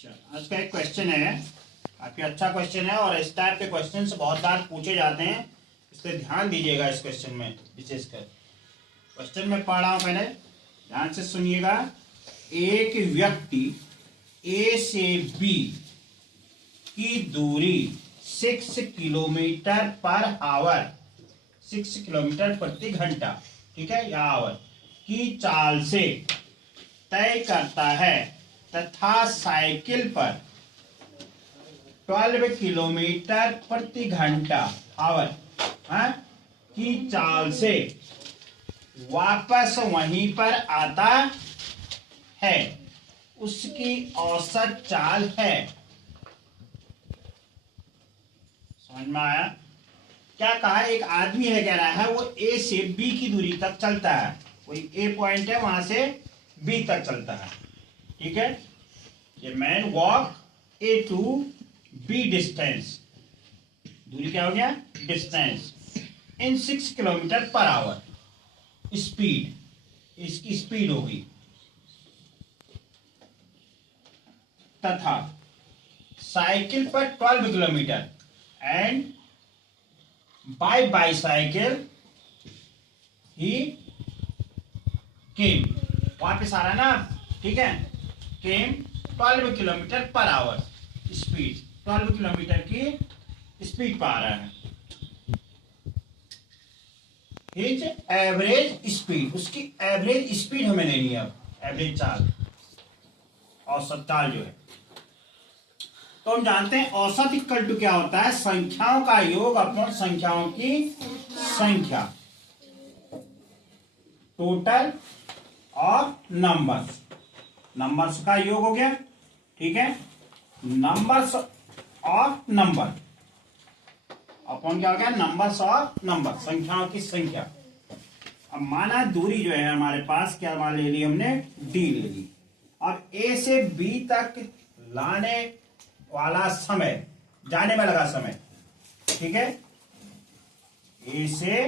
अच्छा, आज का एक क्वेश्चन है, काफी अच्छा क्वेश्चन है और इस टाइप के क्वेश्चन बहुत बार पूछे जाते हैं, इसलिए ध्यान दीजिएगा इस क्वेश्चन में विशेषकर। क्वेश्चन में पढ़ रहा हूं, पहले ध्यान से सुनिएगा। एक व्यक्ति ए से बी की दूरी 6 किलोमीटर पर आवर, 6 किलोमीटर प्रति घंटा, ठीक है, या आवर की चाल से तय करता है तथा साइकिल पर 12 किलोमीटर प्रति घंटा आवर की चाल से वापस वहीं पर आता है, उसकी औसत चाल है। समझ में आया? क्या कहा? एक आदमी है, कह रहा है वो ए से बी की दूरी तक चलता है, कोई ए पॉइंट है वहां से बी तक चलता है, ठीक है। ये man walk A to B distance, दूरी क्या हो गया? Distance in 6 kilometre per hour, speed, इसकी स्पीड होगी, तथा साइकिल पर 12 किलोमीटर एंड बाय बाईसाइकिल ही केम, वापिस आ रहा है ना, ठीक है, came 12 kilometre per hour speed, 12 kilometre की स्पीड पर आ रहा है। हिज एवरेज स्पीड, उसकी एवरेज स्पीड हमें लेनी है, अब एवरेज चाल, औसत चाल जो है। तो हम जानते हैं औसत इक्वल टू क्या होता है? संख्याओं का योग अपॉन संख्याओं की संख्या, टोटल और नंबर्स, नंबर्स का योग हो गया, ठीक है, नंबर्स और नंबर अपॉन क्या हो गया? नंबर्स और नंबर, संख्याओं की संख्या। अब माना दूरी जो है हमारे पास, क्या मान ले ली हमने? डी ले ली। अब ए से बी तक लाने वाला समय, जाने में लगा समय, ठीक है, ए से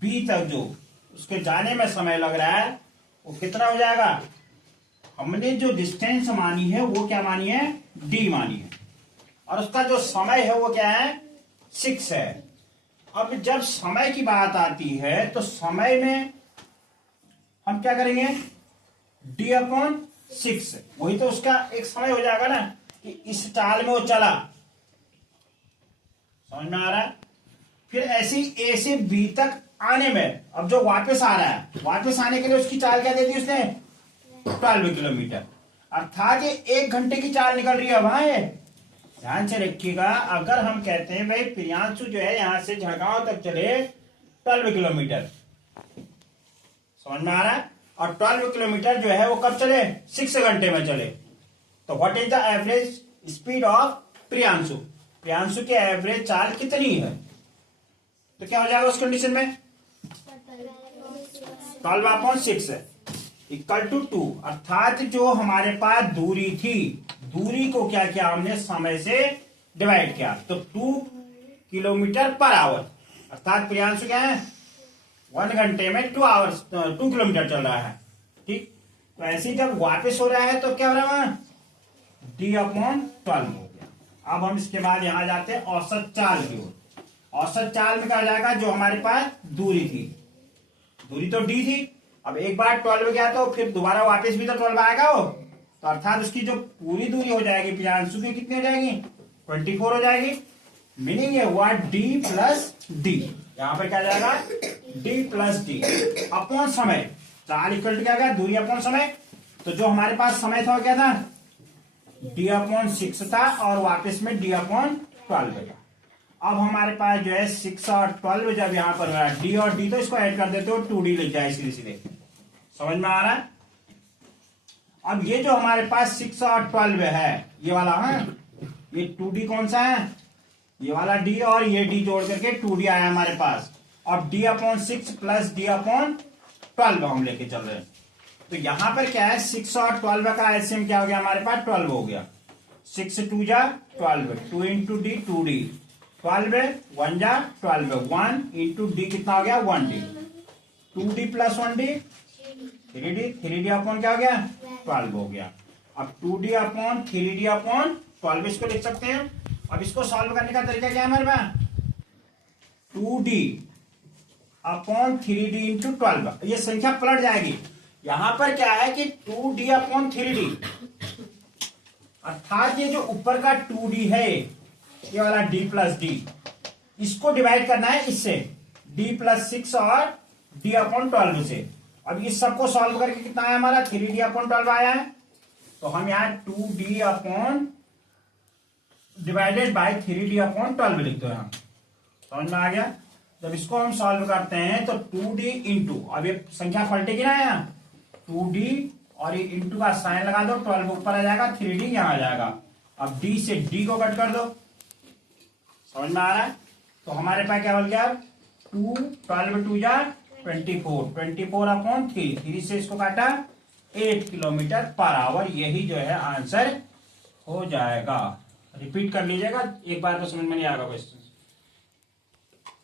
बी तक जो उसके जाने में समय लग रहा है वो कितना हो जाएगा? हमने जो डिस्टेंस मानी है वो क्या मानी है? डी मानी है, और उसका जो समय है वो क्या है? 6 है। अब जब समय की बात आती है तो समय में हम क्या करेंगे? डी अपॉन 6, वही तो उसका एक समय हो जाएगा ना, कि इस चाल में वो चला। समझ में आ रहा है? फिर ऐसी ए से बी तक आने में, अब जो वापस आ रहा है, वापस आने के लिए उसकी चाल क्या दे दी उसने? 12 किलोमीटर, अर्थात ये 1 घंटे की चाल निकल रही है वहां। ध्यान से रखिएगा, अगर हम कहते हैं भाई प्रियांशु जो है यहां से झड़गांव तक चले 12 किलोमीटर, समझ में आ रहा है, और 12 किलोमीटर जो है वो कब चले? 6 घंटे में चले, तो what is the average speed of Priyanshu? Priyanshu की एवरेज चाल कितनी है? तो क्या हो जाएगा उस कंडीशन में? 12/6 इक्वल टू 2, अर्थात जो हमारे पास दूरी थी, दूरी को क्या किया हमने? समय से डिवाइड किया, तो 2 किलोमीटर पर आवर, अर्थात प्रियांशु क्या है? 1 घंटे में 2 किलोमीटर चल रहा है, ठीक। तो ऐसे जब वापस हो रहा है तो क्या हो रहा है? डी अपॉन 12 हो गया। अब हम इसके बाद यहां जाते हैं औसत चाल की ओर। औसत चाल में क्या हो जाएगा? जो हमारे पास दूरी थी, दूरी तो डी थी, अब एक बार 12 गया तो फिर दोबारा वापस भी तो 12 आएगा वो, तो अर्थात उसकी जो पूरी दूरी हो जाएगी प्रियांशु की कितनी हो जाएगी? 24 हो जाएगी। मीनिंग ये हुआ डी प्लस डी, यहां पर क्या जाएगा? डी प्लस डी अपॉन समय, चाल इक्वल टू क्या गया? दूरी अपॉन समय। तो जो हमारे पास समय था क्या था? डी अपॉन 6 था, और वापस में डी अपॉन 12 था। अब हमारे पास जो है 6 और 12 जब यहां पर रहा, डी और डी तो इसको ऐड कर देते हो, 2D लिख जाए सीधे सीधे। समझ में आ रहा है? अब ये जो हमारे पास 6 और 12 है, ये वाला है, ये 2D कौन सा है? ये वाला डी, और ये डी जोड़ करके 2D आया हमारे पास, और D upon 6 plus D upon 12 हम लेके चल रहे हैं। तो यहां पर क्या है? 6 और 12 का एलसीएम क्या हो गया हमारे पास? 12 हो गया। 6 2 जा 12, 2 इंटू डी 2D, 12 1 जा 12, 1 इंटू डी कितना हो गया? 1D, 2D plus 1D 3D, 3D upon क्या हो गया? 12 हो गया। अब 2d अपॉन 3d अपॉन 12 इसको लिख सकते हैं। अब इसको सॉल्व करने का तरीका क्या है हमारे पास, 2d अपॉन 3d इंटू 12, ये संख्या पलट जाएगी। यहां पर क्या है कि 2d अपॉन 3d, अर्थात ये जो ऊपर का 2d है, ये वाला d प्लस डी, इसको डिवाइड करना है इससे, d प्लस 6 और d अपॉन 12 से। अब इस सबको सॉल्व करके कितना है हमारा, 3d अपॉन 12 आया है। तो हम यहाँ 2d upon divided by 3d upon 12 लिखते हैं हम। समझ में आ गया। जब इसको हम सॉल्व करते हैं तो 2d इंटू, अब ये संख्या पलटेगी ना यहाँ, 2d और ये इंटू का साइन लगा दो, 12 ऊपर आ जाएगा, 3d यहाँ आ जाएगा। अब d से d को कट कर दो। समझ में आ रहा है। तो हमारे पास क्या बन गया, 12 2 जा 24 अपॉन 3 से इसको काटा 8 किलोमीटर पर आवर, यही जो है आंसर हो जाएगा। रिपीट कर लीजिएगा एक बार, तो समझ में नहीं आएगा क्वेश्चन।